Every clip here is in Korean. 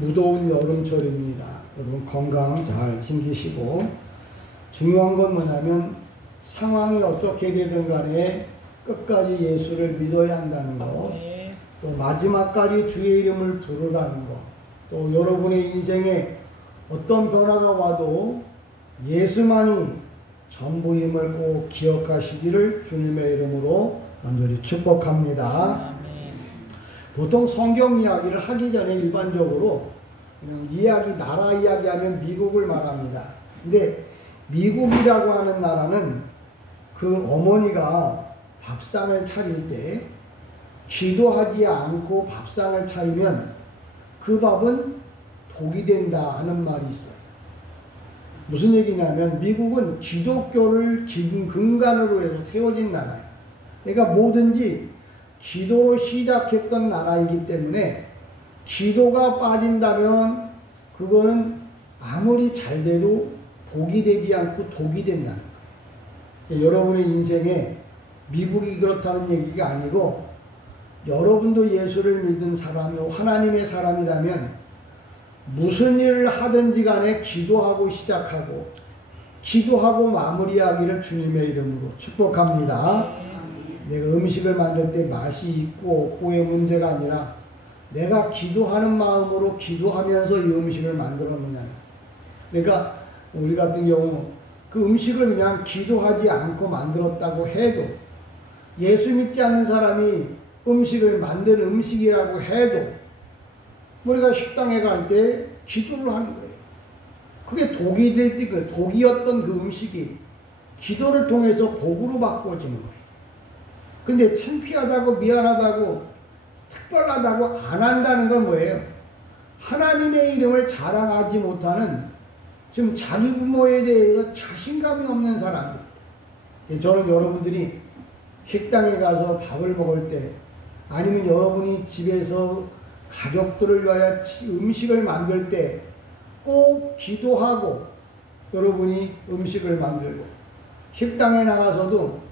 무더운 여름철입니다. 여러분 건강 잘 챙기시고, 중요한 건 뭐냐면 상황이 어떻게 되든 간에 끝까지 예수를 믿어야 한다는 거, 또 마지막까지 주의 이름을 부르라는 거, 또 여러분의 인생에 어떤 변화가 와도 예수만이 전부임을 꼭 기억하시기를 주님의 이름으로 간절히 축복합니다. 보통 성경 이야기를 하기 전에 일반적으로 그냥 나라 이야기하면 미국을 말합니다. 근데 미국이라고 하는 나라는 그 어머니가 밥상을 차릴 때 기도하지 않고 밥상을 차리면 그 밥은 독이 된다 하는 말이 있어요. 무슨 얘기냐면 미국은 기독교를 근간으로 해서 세워진 나라예요. 그러니까 뭐든지 기도로 시작했던 나라이기 때문에 기도가 빠진다면 그거는 아무리 잘 돼도 복이 되지 않고 독이 된다는 거예요. 여러분의 인생에 미국이 그렇다는 얘기가 아니고, 여러분도 예수를 믿은 사람이고 하나님의 사람이라면 무슨 일을 하든지 간에 기도하고 시작하고 기도하고 마무리하기를 주님의 이름으로 축복합니다. 내가 음식을 만들 때 맛이 있고 없고의 문제가 아니라 내가 기도하는 마음으로 기도하면서 이 음식을 만들었느냐. 그러니까 우리 같은 경우 그 음식을 그냥 기도하지 않고 만들었다고 해도, 예수 믿지 않는 사람이 음식을 만든 음식이라고 해도 우리가 식당에 갈 때 기도를 하는 거예요. 그게 독이 될 때 그 독이었던 그 음식이 기도를 통해서 복으로 바꿔지는 거예요. 근데 창피하다고 미안하다고 특별하다고 안 한다는 건 뭐예요? 하나님의 이름을 자랑하지 못하는, 지금 자기 부모에 대해서 자신감이 없는 사람들. 저는 여러분들이 식당에 가서 밥을 먹을 때, 아니면 여러분이 집에서 가족들을 위하여 음식을 만들 때 꼭 기도하고 여러분이 음식을 만들고, 식당에 나가서도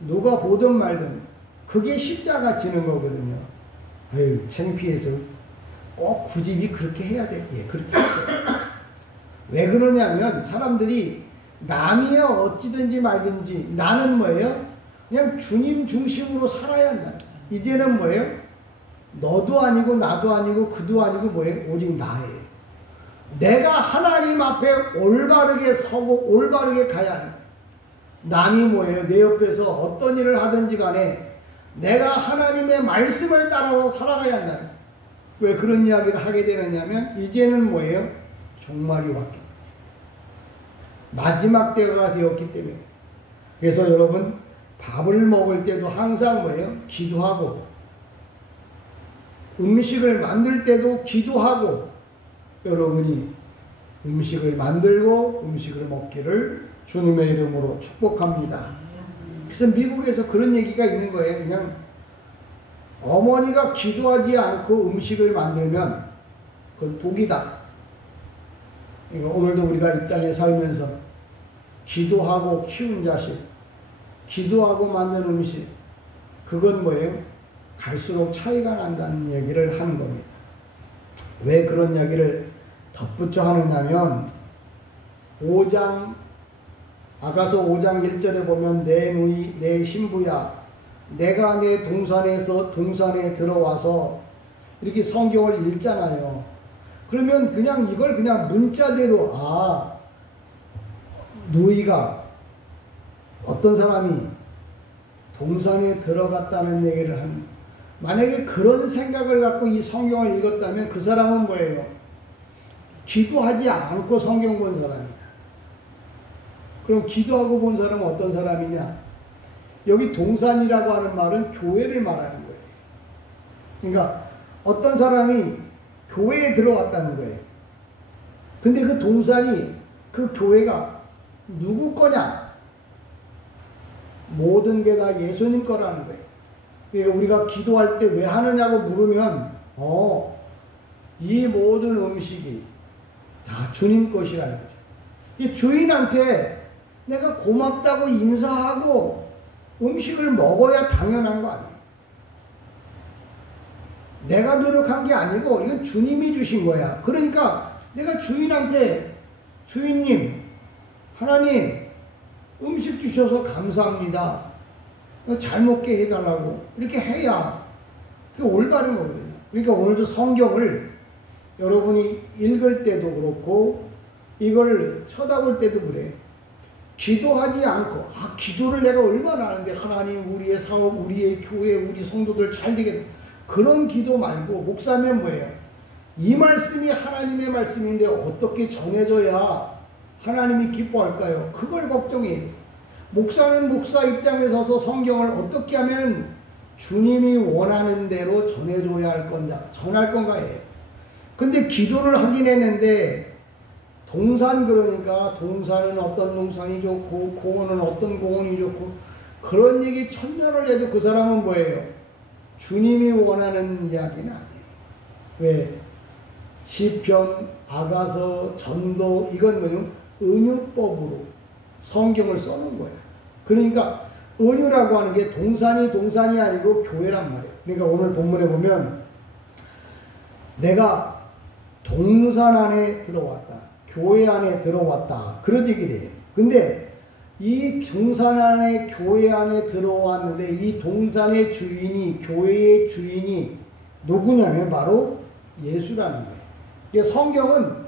누가 보든 말든 그게 십자가 지는 거거든요. 아유, 창피해서 꼭 굳이 그렇게 해야 돼. 예, 그렇게 해야 돼. 왜 그러냐면 사람들이 남이야 어찌든지 말든지 나는 뭐예요? 그냥 주님 중심으로 살아야 한다. 이제는 뭐예요? 너도 아니고 나도 아니고 그도 아니고 뭐예요? 오직 나예요. 내가 하나님 앞에 올바르게 서고 올바르게 가야 합니다. 남이 뭐예요? 내 옆에서 어떤 일을 하든지 간에 내가 하나님의 말씀을 따라서 살아가야 한다. 왜 그런 이야기를 하게 되느냐면 이제는 뭐예요? 종말이 왔기, 마지막 때가 되었기 때문에. 그래서 여러분 밥을 먹을 때도 항상 뭐예요? 기도하고, 음식을 만들 때도 기도하고, 여러분이 음식을 만들고 음식을 먹기를 주님의 이름으로 축복합니다. 그래서 미국에서 그런 얘기가 있는 거예요. 그냥 어머니가 기도하지 않고 음식을 만들면 그건 독이다. 그러니까 오늘도 우리가 이 땅에 살면서 기도하고 키운 자식, 기도하고 만든 음식, 그건 뭐예요? 갈수록 차이가 난다는 얘기를 하는 겁니다. 왜 그런 이야기를 덧붙여 하느냐면 아가서 5장 1절에 보면 내 누이 내 신부야 내가 내 동산에 들어와서 이렇게 성경을 읽잖아요. 그러면 그냥 이걸 그냥 문자대로 누이가 어떤 사람이 동산에 들어갔다는 얘기를 하는, 만약에 그런 생각을 갖고 이 성경을 읽었다면 그 사람은 뭐예요? 기도하지 않고 성경 본 사람이다. 그럼 기도하고 본 사람은 어떤 사람이냐? 여기 동산이라고 하는 말은 교회를 말하는 거예요. 그러니까 어떤 사람이 교회에 들어왔다는 거예요. 근데 그 동산이, 그 교회가 누구 거냐? 모든 게 다 예수님 거라는 거예요. 그러니까 우리가 기도할 때 왜 하느냐고 물으면 이 모든 음식이 다 주님 것이라는 거죠. 이 주인한테 내가 고맙다고 인사하고 음식을 먹어야 당연한 거 아니에요. 내가 노력한 게 아니고 이건 주님이 주신 거야. 그러니까 내가 주인한테 주인님, 하나님 음식 주셔서 감사합니다. 잘 먹게 해달라고 이렇게 해야 그게 올바른 거거든요. 그러니까 오늘도 성경을 여러분이 읽을 때도 그렇고 이걸 쳐다볼 때도 그래. 기도하지 않고 기도를 내가 얼마나 하는데 하나님 우리의 사업, 우리의 교회, 우리 성도들 잘 되게 그런 기도 말고 목사면 뭐예요? 이 말씀이 하나님의 말씀인데 어떻게 전해져야 하나님이 기뻐할까요? 그걸 걱정해. 목사는 목사 입장에 서서 성경을 어떻게 하면 주님이 원하는 대로 전해줘야 할 건가, 전할 건가예요. 근데 기도를 하긴 했는데 동산 그러니까 동산은 어떤 동산이 좋고 공원은 어떤 공원이 좋고 그런 얘기 천년을 해도 그 사람은 뭐예요? 주님이 원하는 이야기는 아니에요. 왜? 시편, 아가서, 전도 이건 뭐냐면 은유법으로 성경을 써놓은 거예요. 그러니까 은유라고 하는 게 동산이 아니고 교회란 말이에요. 그러니까 오늘 본문에 보면 내가 동산 안에 들어왔다. 교회 안에 들어왔다. 그런 얘기를 해요. 근데 이 동산 안에 교회 안에 들어왔는데 이 동산의 주인이 교회의 주인이 누구냐면 바로 예수라는 거예요. 이게 성경은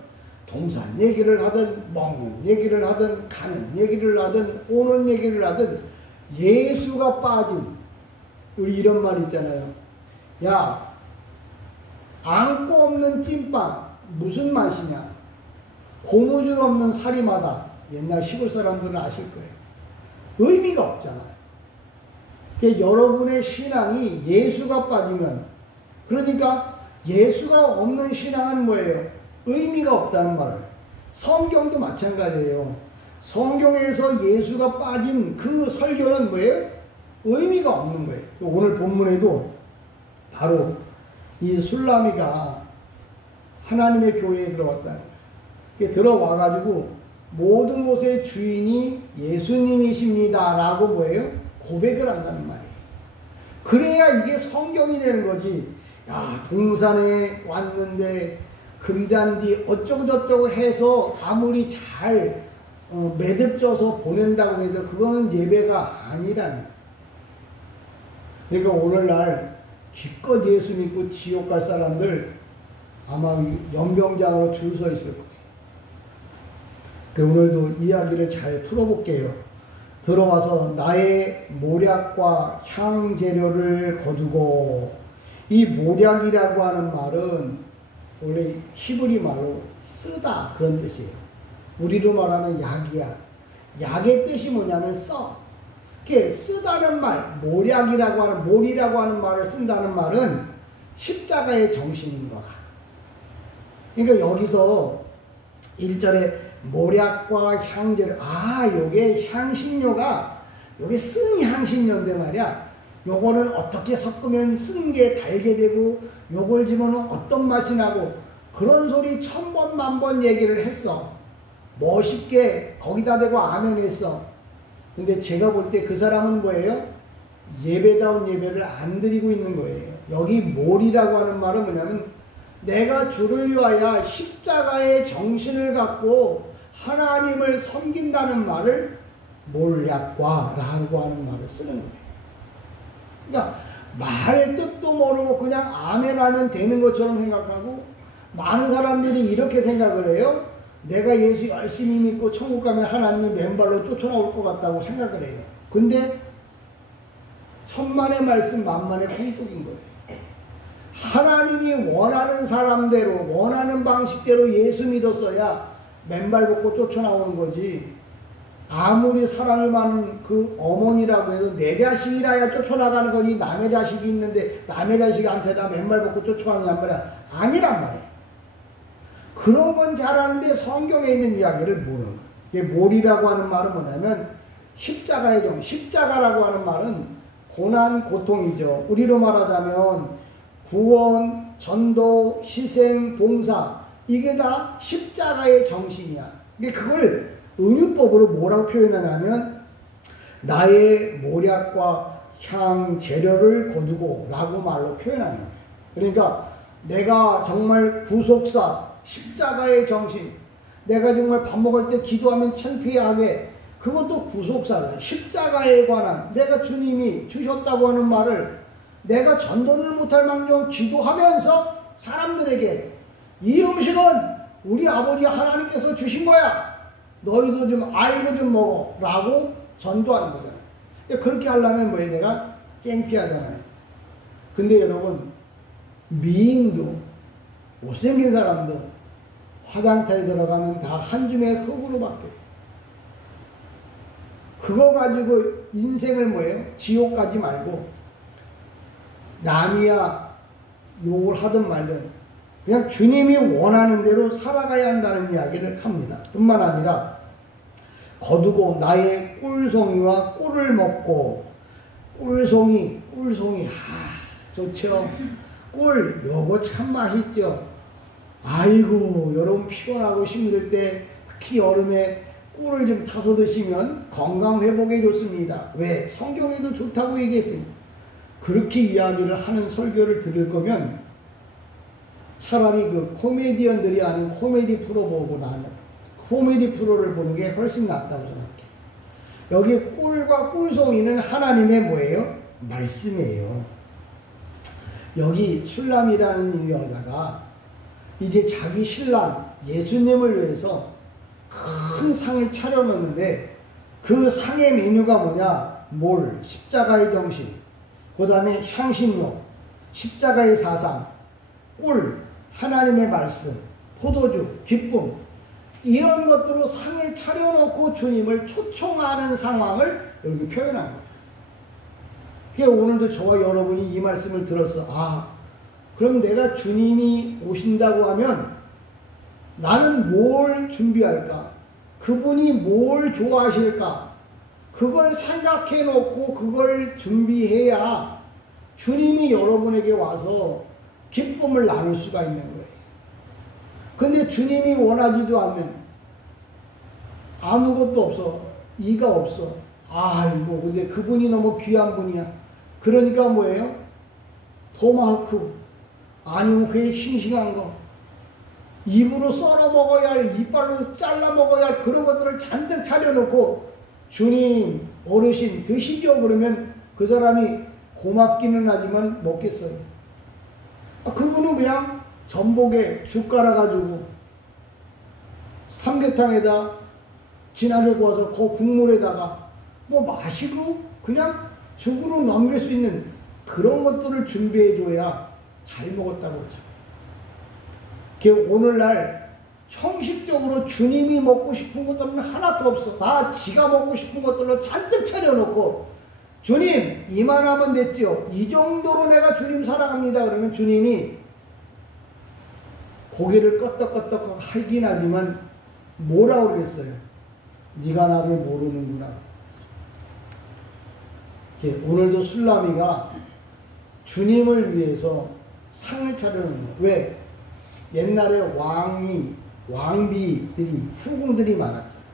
동산 얘기를 하든 먹는 얘기를 하든 가는 얘기를 하든 오는 얘기를 하든 예수가 빠진 우리 이런 말 있잖아요. 야 안고 없는 찐빵 무슨 맛이냐? 고무줄 없는 사리마다 옛날 시골 사람들은 아실 거예요. 의미가 없잖아요. 여러분의 신앙이 예수가 빠지면 그러니까 예수가 없는 신앙은 뭐예요? 의미가 없다는 말을. 성경도 마찬가지예요. 성경에서 예수가 빠진 그 설교는 뭐예요? 의미가 없는 거예요. 오늘 본문에도 바로 이 술라미가 하나님의 교회에 들어왔다는 거예요. 들어와가지고 모든 곳의 주인이 예수님이십니다 라고 뭐예요? 고백을 한다는 말이에요. 그래야 이게 성경이 되는 거지. 야 동산에 왔는데 금잔디 어쩌고저쩌고 해서 아무리 잘 매듭져서 보낸다고 해도 그거는 예배가 아니라는 거예요. 그러니까 오늘날 기껏 예수 믿고 지옥 갈 사람들 아마 연병장으로 줄 서 있을 거예요. 오늘도 이야기를 잘 풀어볼게요. 들어와서 나의 모략과 향 재료를 거두고 이 모략이라고 하는 말은 원래 히브리 말로 쓰다 그런 뜻이에요. 우리로 말하면 약이야. 약의 뜻이 뭐냐면 써. 이렇게 쓰다는 말, 모략이라고 하는 몰이라고 하는 말을 쓴다는 말은 십자가의 정신인 거야. 그러니까 여기서 1절에 모략과 향재료, 요게 향신료가 요게 쓴 향신료인데 말이야. 요거는 어떻게 섞으면 쓴 게 달게 되고 요걸 집어넣으면 어떤 맛이 나고 그런 소리 1000번 만번 얘기를 했어. 멋있게 거기다 대고 아멘 했어. 근데 제가 볼 때 그 사람은 뭐예요? 예배다운 예배를 안 드리고 있는 거예요. 여기 몰이라고 하는 말은 뭐냐면 내가 주를 위하여 십자가의 정신을 갖고 하나님을 섬긴다는 말을 몰약과 라고 하는 말을 쓰는 거예요. 그러니까 말의 뜻도 모르고 그냥 아멘 하면 되는 것처럼 생각하고 많은 사람들이 이렇게 생각을 해요. 내가 예수 열심히 믿고 천국 가면 하나님이 맨발로 쫓아나올 것 같다고 생각을 해요. 근데 천만의 말씀 만만의 공격인 거예요. 하나님이 원하는 사람대로 원하는 방식대로 예수 믿었어야 맨발 걷고 쫓아나오는 거지. 아무리 사랑이 많은 그 어머니라고 해도 내 자식이라야 쫓아나가는 거니 남의 자식이 있는데 남의 자식한테다 맨발 걷고 쫓아가느냐 말이야. 아니란 말이야. 그런 건 잘하는데 성경에 있는 이야기를 모르는 거야. 이게 몰이라고 하는 말은 뭐냐면 십자가의 정, 십자가라고 하는 말은 고난, 고통이죠. 우리로 말하자면 구원, 전도, 희생, 봉사 이게 다 십자가의 정신이야. 그걸 은유법으로 뭐라고 표현하냐면 나의 모략과 향 재료를 거두고 라고 말로 표현하는 거예요. 그러니까 내가 정말 구속사, 십자가의 정신, 내가 정말 밥 먹을 때 기도하면 창피하게, 그것도 구속사다. 십자가에 관한 내가 주님이 주셨다고 하는 말을 내가 전도를 못할 망정 기도하면서 사람들에게 이 음식은 우리 아버지 하나님께서 주신 거야. 너희도 좀 알고 좀 먹어. 라고 전도하는 거잖아요. 그렇게 하려면 뭐예요? 내가 창피하잖아요. 근데 여러분, 미인도 못생긴 사람도 화장터에 들어가면 다 한 줌의 흙으로 바뀌어요. 그거 가지고 인생을 뭐예요? 지옥 가지 말고 남이야 욕을 하든 말든 그냥 주님이 원하는 대로 살아가야 한다는 이야기를 합니다. 뿐만 아니라 거두고 나의 꿀송이와 꿀을 먹고, 꿀송이 좋죠. 꿀 요거 참 맛있죠. 아이고 여러분 피곤하고 힘들 때 특히 여름에 꿀을 좀 타서 드시면 건강 회복에 좋습니다. 왜? 성경에도 좋다고 얘기했습니다. 그렇게 이야기를 하는 설교를 들을 거면 차라리 그 코미디언들이 하는 코미디 프로 보고 나는 코미디 프로를 보는 게 훨씬 낫다고 생각해. 여기 꿀과 꿀송이는 하나님의 뭐예요? 말씀이에요. 여기 슐람이라는 이 여자가 이제 자기 신랑 예수님을 위해서 큰 상을 차려놓는데 그 상의 메뉴가 뭐냐? 몰, 십자가의 정신, 그 다음에 향신료, 십자가의 사상, 꿀, 하나님의 말씀, 포도주, 기쁨, 이런 것들로 상을 차려놓고 주님을 초청하는 상황을 여기 표현한 거예요. 그러니까 오늘도 저와 여러분이 이 말씀을 들어서 그럼 내가 주님이 오신다고 하면 나는 뭘 준비할까? 그분이 뭘 좋아하실까? 그걸 생각해 놓고 그걸 준비해야 주님이 여러분에게 와서 기쁨을 나눌 수가 있는 거예요. 근데 주님이 원하지도 않는 아무것도 없어. 이가 없어. 아이고 근데 그분이 너무 귀한 분이야. 그러니까 뭐예요? 토마호크 아니면 그의 싱싱한 거 입으로 썰어 먹어야 할, 이빨로 잘라 먹어야 할 그런 것들을 잔뜩 차려놓고 주님 어르신 드시죠 그러면 그 사람이 고맙기는 하지만 먹겠어요. 그분은 그냥 전복에 죽 깔아가지고 삼계탕에다 진하게 구워서 그 국물에다가 뭐 마시고 그냥 죽으로 넘길 수 있는 그런 것들을 준비해줘야 잘 먹었다고 그러죠. 오늘날 형식적으로 주님이 먹고 싶은 것들은 하나도 없어. 다 지가 먹고 싶은 것들로 잔뜩 차려놓고 주님 이만하면 됐죠. 이 정도로 내가 주님 사랑합니다. 그러면 주님이 고개를 끄덕끄덕 하긴 하지만 뭐라고 그랬어요? 네가 나를 모르는구나. 오늘도 술라미가 주님을 위해서 상을 차려놓는 거예요. 왜? 옛날에 왕비들이, 후궁들이 많았잖아요.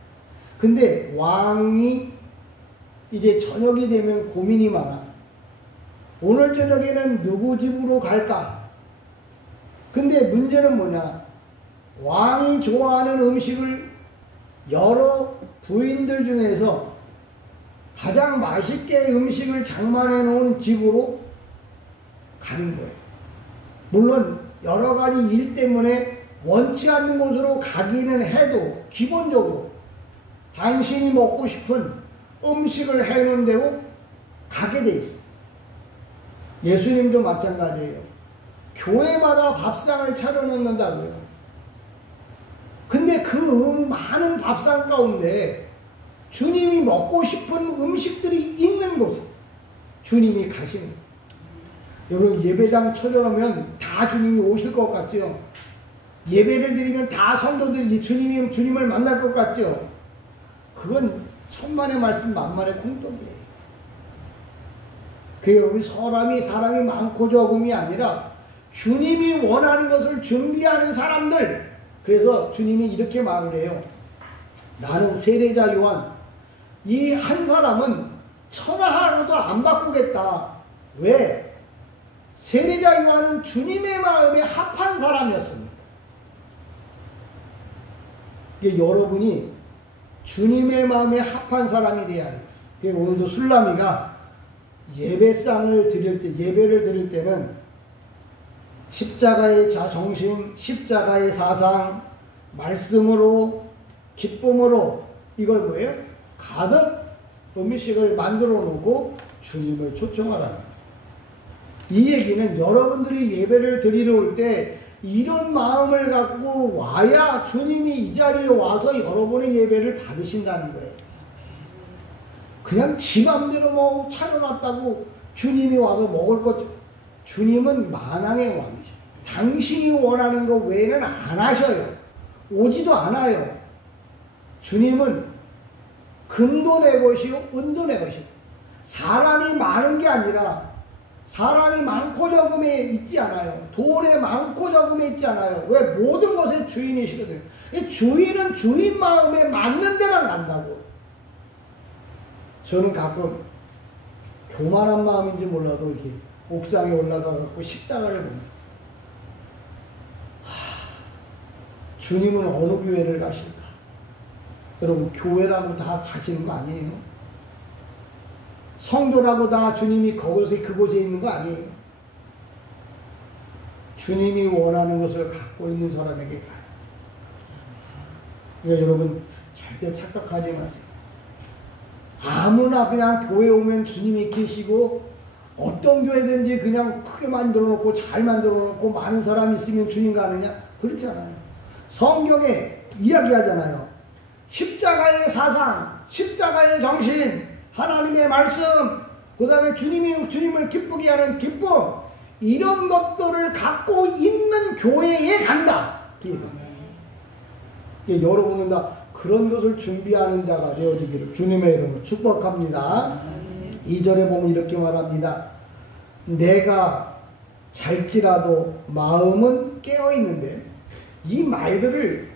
근데 왕이 이제 저녁이 되면 고민이 많아. 오늘 저녁에는 누구 집으로 갈까? 근데 문제는 뭐냐? 왕이 좋아하는 음식을 여러 부인들 중에서 가장 맛있게 음식을 장만해 놓은 집으로 가는 거예요. 물론 여러 가지 일 때문에 원치 않는 곳으로 가기는 해도 기본적으로 당신이 먹고 싶은 음식을 해놓은 대로 가게 돼 있어요. 예수님도 마찬가지예요. 교회마다 밥상을 차려놓는다고요. 근데 그 많은 밥상 가운데 주님이 먹고 싶은 음식들이 있는 곳에 주님이 가시는 거예요. 여러분 예배당 쳐놓으면 다 주님이 오실 것 같죠? 예배를 드리면 다 성도들이 주님을 만날 것 같죠? 그건 천만의 말씀 만만의 공덕이에요. 그래요. 우리 사람이 많고 적음이 아니라 주님이 원하는 것을 준비하는 사람들. 그래서 주님이 이렇게 말을 해요. 나는 세례자 요한, 이 한 사람은 천하로도 안 바꾸겠다. 왜? 세례자 요한은 주님의 마음에 합한 사람이었습니다. 여러분이 주님의 마음에 합한 사람이 돼야 해요. 오늘도 술라미가 예배상을 드릴 때, 예배를 드릴 때는 십자가의 정신, 십자가의 사상, 말씀으로, 기쁨으로 이걸 뭐예요? 가득 음식을 만들어 놓고 주님을 초청하라는 거예요. 이 얘기는 여러분들이 예배를 드리러 올 때 이런 마음을 갖고 와야 주님이 이 자리에 와서 여러분의 예배를 받으신다는 거예요. 그냥 지 맘대로 뭐 차려놨다고 주님이 와서 먹을 것, 주님은 만왕의 왕이죠. 당신이 원하는 것 외에는 안 하셔요. 오지도 않아요. 주님은 금도 내 것이요 은도 내 것이요. 사람이 많은 게 아니라 사람이 많고 적음에 있지 않아요. 돈에 많고 적음에 있지 않아요. 왜? 모든 것의 주인이시거든요. 주인은 주인 마음에 맞는 데만 간다고. 저는 가끔 교만한 마음인지 몰라도 이렇게 옥상에 올라가서 십자가를 봅니다. 주님은 어느 교회를 가실까? 여러분, 교회라고 다 가시는 거 아니에요? 성도라고 다 주님이 그곳에 있는 거 아니에요? 주님이 원하는 것을 갖고 있는 사람에게 가요. 그러니까 여러분, 절대 착각하지 마세요. 아무나 그냥 교회 오면 주님이 계시고, 어떤 교회든지 그냥 크게 만들어 놓고 잘 만들어 놓고 많은 사람이 있으면 주님 가느냐? 그렇지 않아요. 성경에 이야기하잖아요. 십자가의 사상, 십자가의 정신, 하나님의 말씀, 그 다음에 주님을 기쁘게 하는 기쁨, 이런 것들을 갖고 있는 교회에 간다. 여러분은 다 그런 것을 준비하는 자가 되어지기를 주님의 이름으로 축복합니다. 2절에 보면 이렇게 말합니다. 내가 잘지라도 마음은 깨어있는데, 이 말들을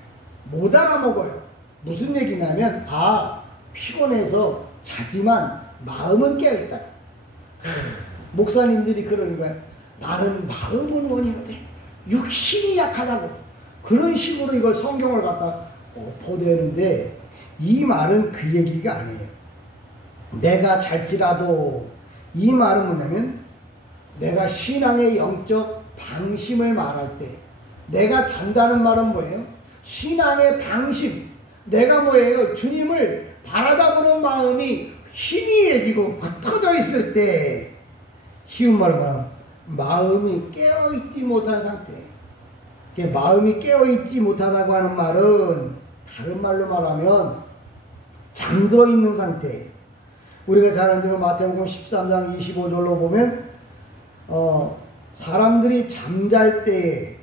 못 알아먹어요. 무슨 얘기냐면, 피곤해서 자지만 마음은 깨어있다. 목사님들이 그러는 거야. 나는 마음은 원이는데 육신이 약하다고. 그런 식으로 이걸 성경을 갖다 보대는데, 이 말은 그 얘기가 아니에요. 내가 잘지라도, 이 말은 뭐냐면 내가 신앙의 영적 방심을 말할 때, 내가 잔다는 말은 뭐예요? 신앙의 방심. 내가 뭐예요? 주님을 바라다보는 마음이 희미해지고 흩어져 있을 때, 쉬운 말로 말하면 마음이 깨어있지 못한 상태. 마음이 깨어있지 못하다고 하는 말은 다른 말로 말하면 잠들어 있는 상태. 우리가 잘 아는 마태복음 13장 25절로 보면 사람들이 잠잘 때에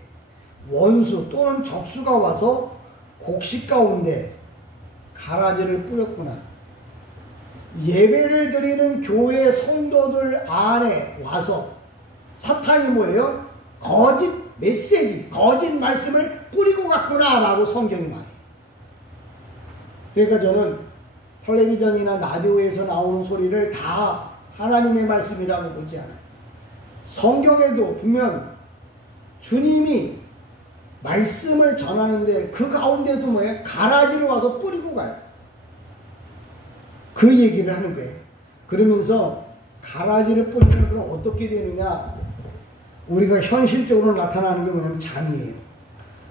원수 또는 적수가 와서 곡식 가운데 가라지를 뿌렸구나. 예배를 드리는 교회 성도들 안에 와서 사탄이 뭐예요? 거짓 메시지, 거짓 말씀을 뿌리고 갔구나 라고 성경이 말해요. 그러니까 저는 텔레비전이나 라디오에서 나오는 소리를 다 하나님의 말씀이라고 보지 않아요. 성경에도 보면 주님이 말씀을 전하는데 그 가운데도 뭐예요? 가라지를 와서 뿌리고 가요. 그 얘기를 하는 거예요. 그러면서 가라지를 뿌리면 그럼 어떻게 되느냐? 우리가 현실적으로 나타나는 게 뭐냐면 잠이에요.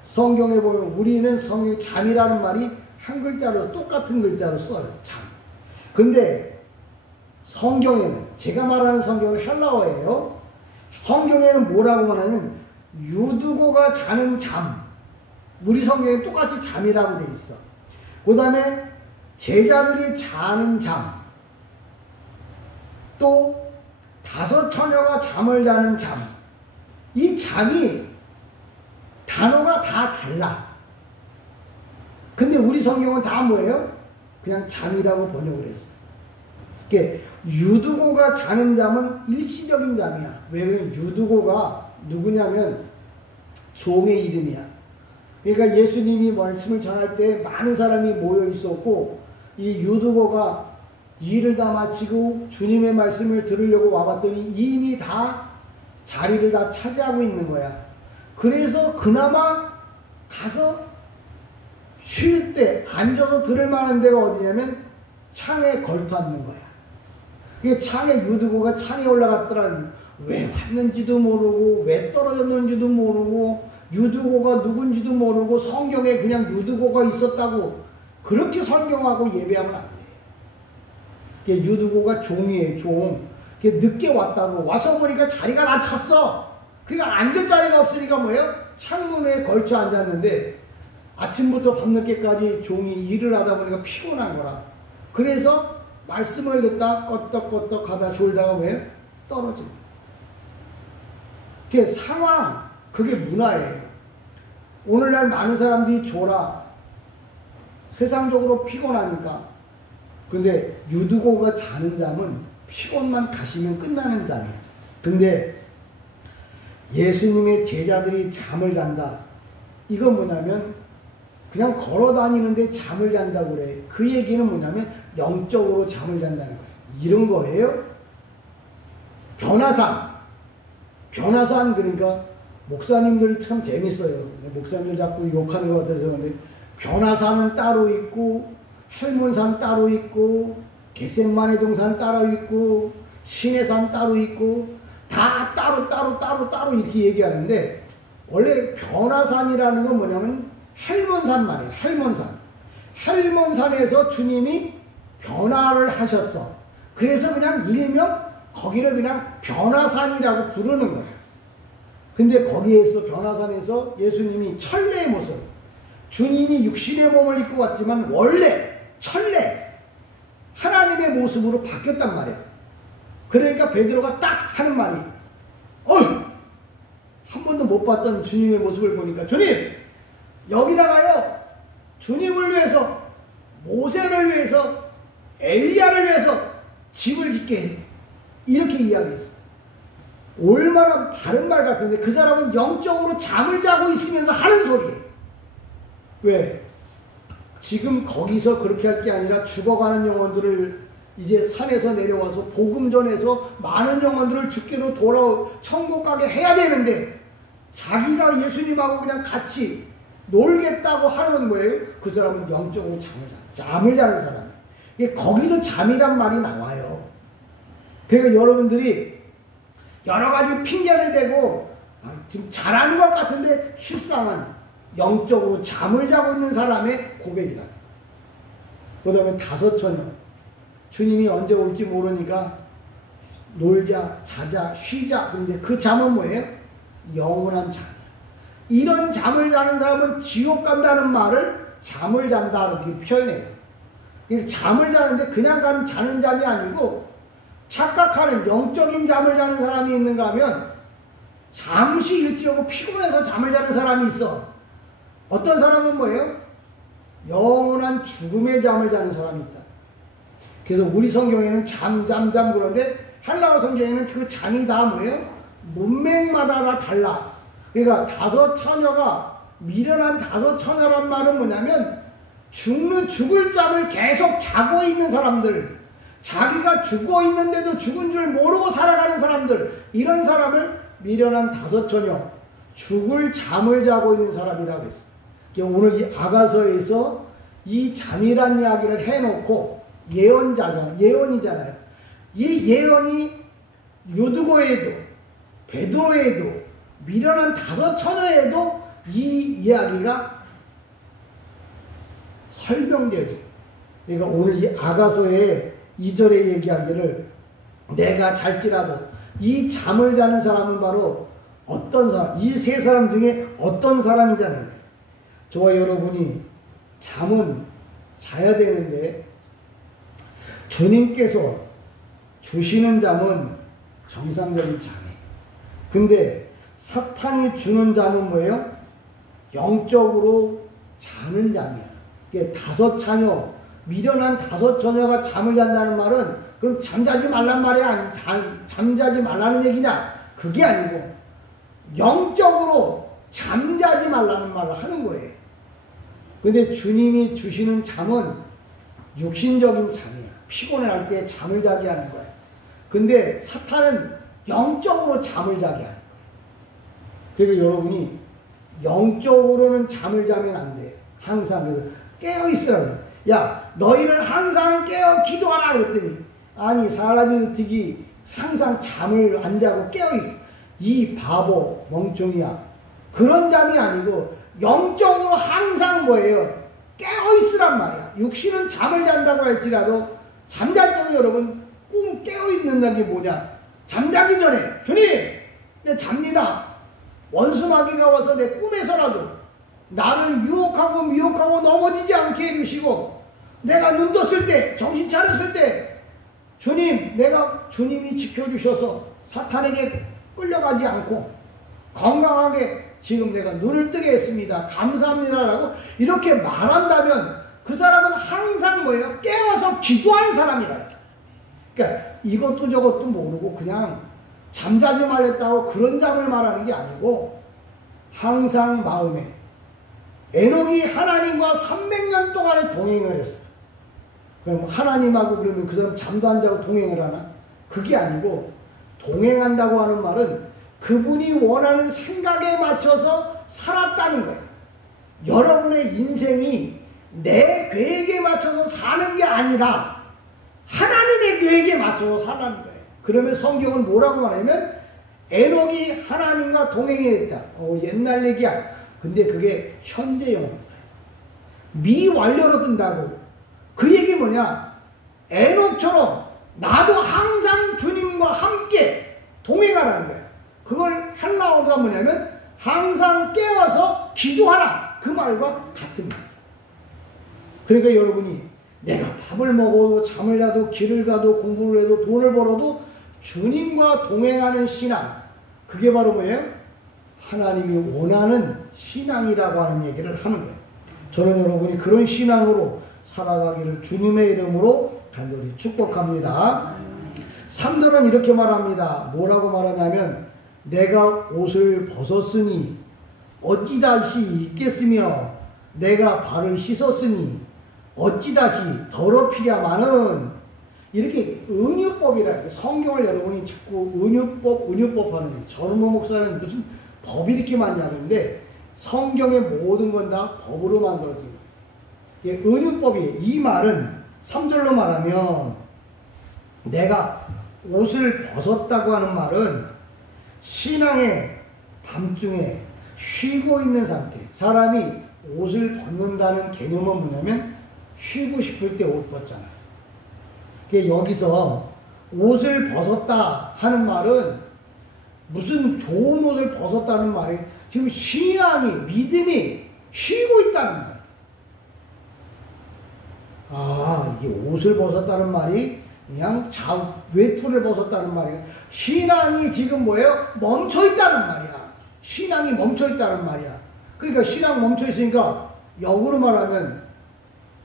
성경에 보면 우리는 성경 잠이라는 말이 한 글자로 똑같은 글자로 써요. 잠. 근데 성경에는, 제가 말하는 성경은 헬라어예요. 성경에는 뭐라고 말하냐면 유두고가 자는 잠. 우리 성경에 똑같이 잠이라고 돼 있어. 그 다음에 제자들이 자는 잠. 또 5 처녀가 잠을 자는 잠. 이 잠이 단어가 다 달라. 근데 우리 성경은 다 뭐예요? 그냥 잠이라고 번역을 했어. 그러니까 유두고가 자는 잠은 일시적인 잠이야. 왜냐면 유두고가 누구냐면 종의 이름이야. 그러니까 예수님이 말씀을 전할 때 많은 사람이 모여 있었고, 이 유두고가 일을 다 마치고 주님의 말씀을 들으려고 와봤더니 이미 다 자리를 다 차지하고 있는 거야. 그래서 그나마 가서 쉴 때 앉아서 들을 만한 데가 어디냐면 창에 걸터 앉는 거야. 이게 창에 유두고가 창에 올라갔더라. 왜 왔는지도 모르고 왜 떨어졌는지도 모르고 유두고가 누군지도 모르고 성경에 그냥 유두고가 있었다고 그렇게 설명하고 예배하면 안 돼. 유두고가 종이에요. 종. 늦게 왔다고 와서 보니까 자리가 다 찼어. 그러니까 앉을 자리가 없으니까 뭐예요? 창문에 걸쳐 앉았는데 아침부터 밤늦게까지 종이 일을 하다 보니까 피곤한 거라. 그래서 말씀을 듣다 껐덕껐덕 하다 졸다가 뭐예요? 떨어집니다. 그게 상황, 그게 문화예요. 오늘날 많은 사람들이 졸아. 세상적으로 피곤하니까. 근데 유두고가 자는 잠은 피곤만 가시면 끝나는 잠이에요. 근데 예수님의 제자들이 잠을 잔다. 이건 뭐냐면 그냥 걸어 다니는데 잠을 잔다고 그래. 그 얘기는 뭐냐면 영적으로 잠을 잔다는 거예요. 이런 거예요. 변화산. 변화산 그러니까 목사님들 참 재밌어요. 목사님들 자꾸 욕하는 것 같아서 그런데 변화산은 따로 있고 헬몬산 따로 있고 겟세마네 동산 따로 있고 시내산 따로 있고 다 따로 이렇게 얘기하는데 원래 변화산이라는 건 뭐냐면 헬몬산 말이에요. 헬몬산. 헬몬산에서 주님이 변화를 하셨어. 그래서 그냥 일명 거기를 그냥 변화산이라고 부르는 거예요. 근데 거기에서 변화산에서 예수님이 천례의 모습, 주님이 육신의 몸을 입고 왔지만 원래 천례 하나님의 모습으로 바뀌었단 말이에요. 그러니까 베드로가 딱 하는 말이 한 번도 못 봤던 주님의 모습을 보니까 주님 여기다가요 주님을 위해서 모세를 위해서 엘리야를 위해서 집을 짓게 해. 이렇게 이야기했어요. 얼마나 바른 말 같은데 그 사람은 영적으로 잠을 자고 있으면서 하는 소리예요. 왜? 지금 거기서 그렇게 할 게 아니라 죽어가는 영혼들을 이제 산에서 내려와서 복음 전해서 많은 영혼들을 죽기로 천국 가게 해야 되는데 자기가 예수님하고 그냥 같이 놀겠다고 하는 거예요. 그 사람은 영적으로 잠을 자는 사람이에요. 이게 거기도 잠이란 말이 나와요. 그러니까 여러분들이 여러 가지 핑계를 대고 지금 잘하는 것 같은데 실상은 영적으로 잠을 자고 있는 사람의 고백이다. 그 다음에 다섯 처녀. 주님이 언제 올지 모르니까 놀자, 자자, 쉬자. 근데 그 잠은 뭐예요? 영원한 잠이에요. 이런 잠을 자는 사람은 지옥 간다는 말을 잠을 잔다 이렇게 표현해요. 잠을 자는데 그냥 자는 잠이 아니고 착각하는 영적인 잠을 자는 사람이 있는가 하면 잠시 일찍 오고 피곤해서 잠을 자는 사람이 있어. 어떤 사람은 뭐예요? 영원한 죽음의 잠을 자는 사람이 있다. 그래서 우리 성경에는 잠 그런데 헬라어 성경에는 그 잠이 다 뭐예요? 문맥마다 다 달라. 그러니까 다섯 처녀가 미련한 다섯 처녀란 말은 뭐냐면 죽을 잠을 계속 자고 있는 사람들, 자기가 죽어 있는데도 죽은 줄 모르고 살아가는 사람들, 이런 사람을 미련한 다섯 처녀, 죽을 잠을 자고 있는 사람이라고 했어요. 오늘 이 아가서에서 이 잠이란 이야기를 해놓고 예언이잖아요. 이 예언이 유두고에도 베드로에도 미련한 다섯 처녀에도 이 이야기가 설명되죠. 그러니까 오늘 이 아가서의 2절에 얘기하기를 내가 잘지라도 이 잠을 자는 사람은 바로 어떤 사람, 이 세 사람 중에 어떤 사람이잖아요. 저와 여러분이 잠은 자야 되는데 주님께서 주시는 잠은 정상적인 잠이에요. 근데 사탄이 주는 잠은 뭐예요? 영적으로 자는 잠이야. 이게 다섯 처녀, 미련한 다섯 처녀가 잠을 잔다는 말은 그럼 잠자지 말란 말이 아니, 잠자지 말라는 얘기냐? 그게 아니고 영적으로 잠자지 말라는 말을 하는 거예요. 근데 주님이 주시는 잠은 육신적인 잠이야. 피곤할 때 잠을 자게 하는 거야. 근데 사탄은 영적으로 잠을 자게 하는 거야. 그러니까 여러분이 영적으로는 잠을 자면 안 돼. 항상 깨어 있으라고. 야, 너희는 항상 깨어 기도하라 그랬더니, 아니 사람이 어떻게 항상 잠을 안 자고 깨어 있어? 이 바보 멍청이야. 그런 잠이 아니고 영적으로 항상 뭐예요? 깨어 있으란 말이야. 육신은 잠을 잔다고 할지라도 잠잘 때는 여러분 꿈 깨어 있는다는 게 뭐냐? 잠자기 전에 주님, 내 잡니다. 원수마귀가 와서 내 꿈에서라도 나를 유혹하고 미혹하고 넘어지지 않게 해주시고, 내가 눈 떴을 때, 정신 차렸을 때 주님, 내가 주님이 지켜주셔서 사탄에게 끌려가지 않고 건강하게 지금 내가 눈을 뜨게 했습니다. 감사합니다라고 이렇게 말한다면 그 사람은 항상 뭐예요? 깨어서 기도하는 사람이라. 그러니까 이것도 저것도 모르고 그냥 잠자지 말랬다고 그런 잠을 말하는 게 아니고, 항상 마음에 에녹이 하나님과 300년 동안을 동행을 했어. 그럼 하나님하고 그러면 그 사람 잠도 안 자고 동행을 하나? 그게 아니고, 동행한다고 하는 말은 그분이 원하는 생각에 맞춰서 살았다는 거예요. 여러분의 인생이 내 계획에 맞춰서 사는 게 아니라 하나님의 계획에 맞춰서 사는 거예요. 그러면 성경은 뭐라고 말하냐면, 에녹이 하나님과 동행했다. 옛날 얘기야. 근데 그게 현재형입니다. 미완료로 뜬다고. 그 얘기 뭐냐? 에녹처럼 나도 항상 주님과 함께 동행하라는 거예요. 그걸 헬라어가 뭐냐면 항상 깨어서 기도하라. 그 말과 같은 거예요. 그러니까 여러분이 내가 밥을 먹어도 잠을 자도 길을 가도 공부를 해도 돈을 벌어도 주님과 동행하는 신앙, 그게 바로 뭐예요? 하나님이 원하는 신앙이라고 하는 얘기를 하는 거예요. 저는 여러분이 그런 신앙으로 살아가기를 주님의 이름으로 간절히 축복합니다. 3절은 이렇게 말합니다. 뭐라고 말하냐면, 내가 옷을 벗었으니 어찌 다시 입겠으며 내가 발을 씻었으니 어찌 다시 더럽히랴마는, 이렇게 은유법이라, 성경을 여러분이 자꾸 은유법 하는 거예요. 전우모 목사는 무슨 법이 이렇게 많냐는데, 성경의 모든 건 다 법으로 만들어진 거예요. 이게 은유법이에요. 이 말은 3절로 말하면, 내가 옷을 벗었다고 하는 말은 신앙의 밤중에 쉬고 있는 상태. 사람이 옷을 벗는다는 개념은 뭐냐면 쉬고 싶을 때 옷 벗잖아요. 여기서 옷을 벗었다 하는 말은 무슨 좋은 옷을 벗었다는 말이, 지금 신앙이, 믿음이 쉬고 있다는 말이에요. 아, 이게 옷을 벗었다는 말이 그냥 외투를 벗었다는 말이에요. 신앙이 지금 뭐예요? 멈춰있다는 말이야. 신앙이 멈춰있다는 말이야. 그러니까 신앙 멈춰있으니까 역으로 말하면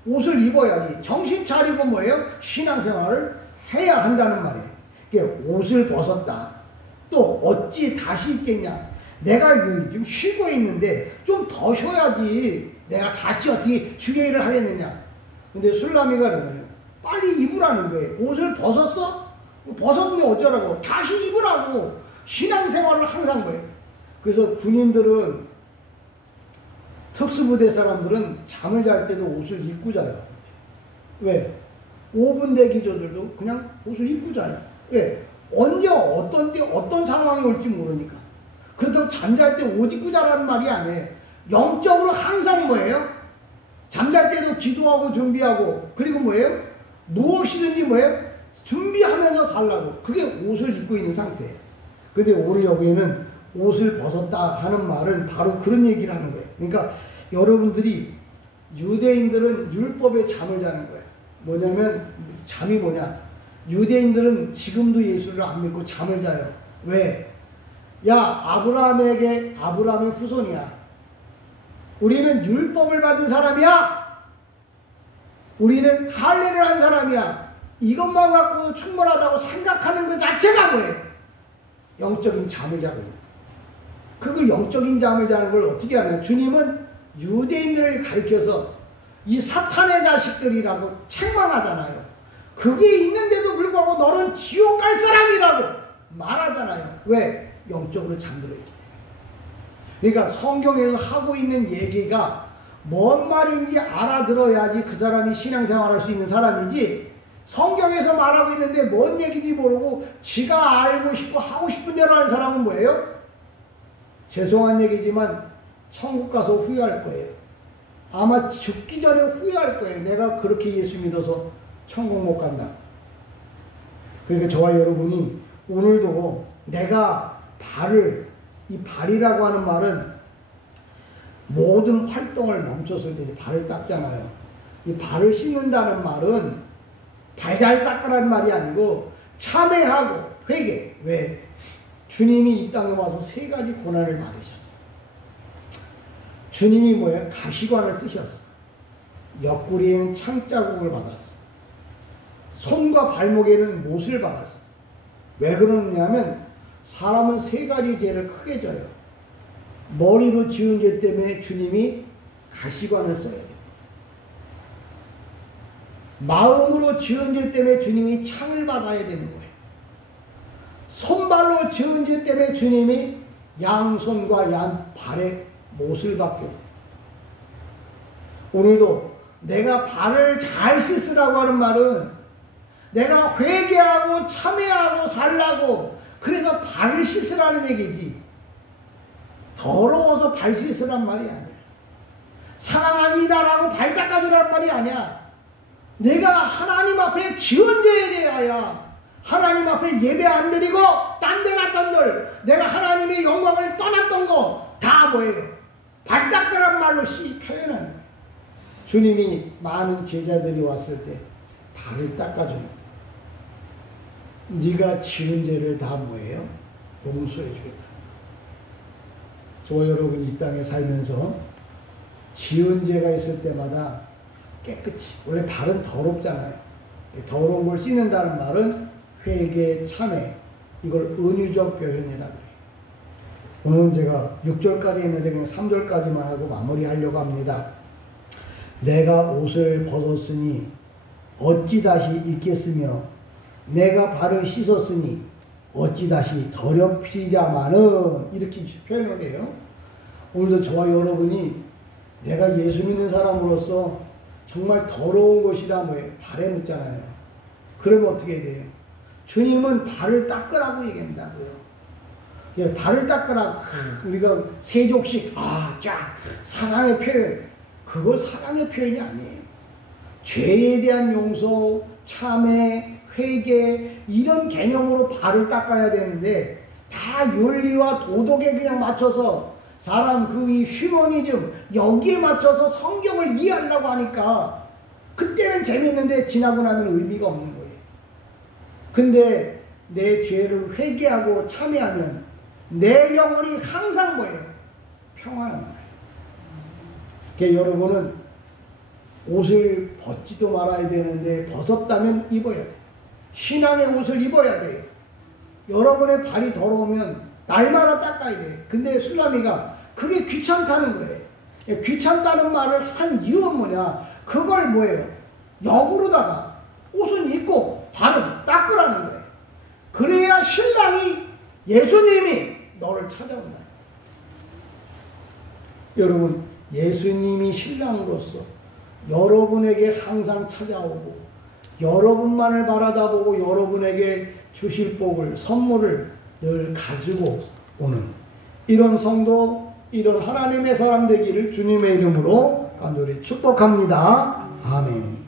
옷을 입어야지. 정신 차리고 뭐예요? 신앙생활을 해야 한다는 말이에요. 그러니까 옷을 벗었다. 또 어찌 다시 입겠냐? 내가 지금 쉬고 있는데 좀 더 쉬어야지 내가 다시 어떻게 주의 일을 하겠느냐? 근데 술라미가 그러면 빨리 입으라는 거예요. 옷을 벗었어? 벗었는데 어쩌라고? 다시 입으라고. 신앙생활을 항상 거예요. 그래서 군인들은, 특수부대 사람들은 잠을 잘 때도 옷을 입고 자요. 왜? 5분 대기조들도 그냥 옷을 입고 자요. 왜? 언제 어떤 때 어떤 상황이 올지 모르니까. 그렇다고 잠잘 때 옷 입고 자라는 말이 아니에요. 영적으로 항상 뭐예요? 잠잘 때도 기도하고 준비하고, 그리고 뭐예요? 무엇이든지 뭐예요? 준비하면서 살라고. 그게 옷을 입고 있는 상태예요. 근데 오늘 여기에는 옷을 벗었다 하는 말은 바로 그런 얘기를 하는 거예요. 그러니까 여러분들이, 유대인들은 율법에 잠을 자는 거예요. 뭐냐면, 잠이 뭐냐? 유대인들은 지금도 예수를 안 믿고 잠을 자요. 왜? 야, 아브라함의 후손이야. 우리는 율법을 받은 사람이야. 우리는 할례를 한 사람이야. 이것만 갖고 충분하다고 생각하는 것 자체가 뭐예요? 영적인 잠을 자고 있는 거예요. 그걸 영적인 잠을 자는 걸 어떻게 하냐? 주님은 유대인들을 가리켜서 이 사탄의 자식들이라고 책망하잖아요. 그게 있는데도 불구하고 너는 지옥 갈 사람이라고 말하잖아요. 왜? 영적으로 잠들어 있기 때문에. 그러니까 성경에서 하고 있는 얘기가 뭔 말인지 알아들어야지 그 사람이 신앙생활할 수 있는 사람이지, 성경에서 말하고 있는데 뭔 얘기인지 모르고 지가 알고 싶고 하고 싶은 대로 하는 사람은 뭐예요? 죄송한 얘기지만 천국 가서 후회할 거예요. 아마 죽기 전에 후회할 거예요. 내가 그렇게 예수 믿어서 천국 못 간다. 그러니까 저와 여러분이 오늘도 내가 이 발이라고 하는 말은 모든 활동을 멈췄을 때 발을 닦잖아요. 이 발을 씻는다는 말은 발 잘 닦으라는 말이 아니고 참회하고 회개. 왜? 주님이 이 땅에 와서 3가지 고난을 받으셨어. 주님이 뭐예요? 가시관을 쓰셨어. 옆구리에는 창자국을 받았어. 손과 발목에는 못을 받았어. 왜 그러느냐면 사람은 3가지 죄를 크게 져요. 머리로 지은 죄 때문에 주님이 가시관을 써야 돼요. 마음으로 지은 죄 때문에 주님이 창을 받아야 되는 거예요. 손발로 지은 죄 때문에 주님이 양손과 양발에 못을 받게 돼요. 오늘도 내가 발을 잘 씻으라고 하는 말은 내가 회개하고 참회하고 살라고, 그래서 발을 씻으라는 얘기지, 더러워서 발 씻으란 말이 아니야. 사랑합니다라고 발 닦아주라는 말이 아니야. 내가 하나님 앞에 지은 죄에 대하여 하나님 앞에 예배 안 드리고 딴 데 갔던들, 내가 하나님의 영광을 떠났던 거 다 뭐예요? 발 닦으란 말로 표현하는 거예요. 주님이 많은 제자들이 왔을 때 발을 닦아주는 거예요. 네가 지은 죄를 다 뭐예요? 용서해 주겠다. 저와 여러분이 이 땅에 살면서 지은 죄가 있을 때마다 깨끗이, 원래 발은 더럽잖아요. 더러운 걸 씻는다는 말은 회개, 참회, 이걸 은유적 표현이라고 해요. 오늘은 제가 6절까지 했는데 그냥 3절까지만 하고 마무리하려고 합니다. 내가 옷을 벗었으니 어찌 다시 입겠으며 내가 발을 씻었으니 어찌 다시 더럽히랴마는, 이렇게 표현을 해요. 오늘도 저와 여러분이 내가 예수 믿는 사람으로서 정말 더러운 것이라 뭐예요? 발에 묻잖아요. 그러면 어떻게 돼요? 주님은 발을 닦으라고 얘기한다고요. 예, 발을 닦으라고. 우리가 세족식, 쫙, 사랑의 표현. 그거 사랑의 표현이 아니에요. 죄에 대한 용서, 참회, 회개, 이런 개념으로 발을 닦아야 되는데, 다 윤리와 도덕에 그냥 맞춰서 사람 이 휴머니즘, 여기에 맞춰서 성경을 이해하려고 하니까 그때는 재밌는데 지나고 나면 의미가 없는 거예요. 근데 내 죄를 회개하고 참회하면 내 영혼이 항상 뭐예요? 평안한 거예요. 그러니까 여러분은 옷을 벗지도 말아야 되는데 벗었다면 입어야 돼요. 신앙의 옷을 입어야 돼요. 여러분의 발이 더러우면 날마다 닦아야 돼요. 근데 술라미가 그게 귀찮다는 거예요. 귀찮다는 말을 한 이유는 뭐냐? 그걸 뭐예요? 역으로다가 옷은 입고 발은 닦으라는 거예요. 그래야 신랑이, 예수님이 너를 찾아온다. 여러분, 예수님이 신랑으로서 여러분에게 항상 찾아오고 여러분만을 바라다보고 여러분에게 주실 복을, 선물을 늘 가지고 오는 이런 성도, 이런 하나님의 사람 되기를 주님의 이름으로 간절히 축복합니다. 아멘.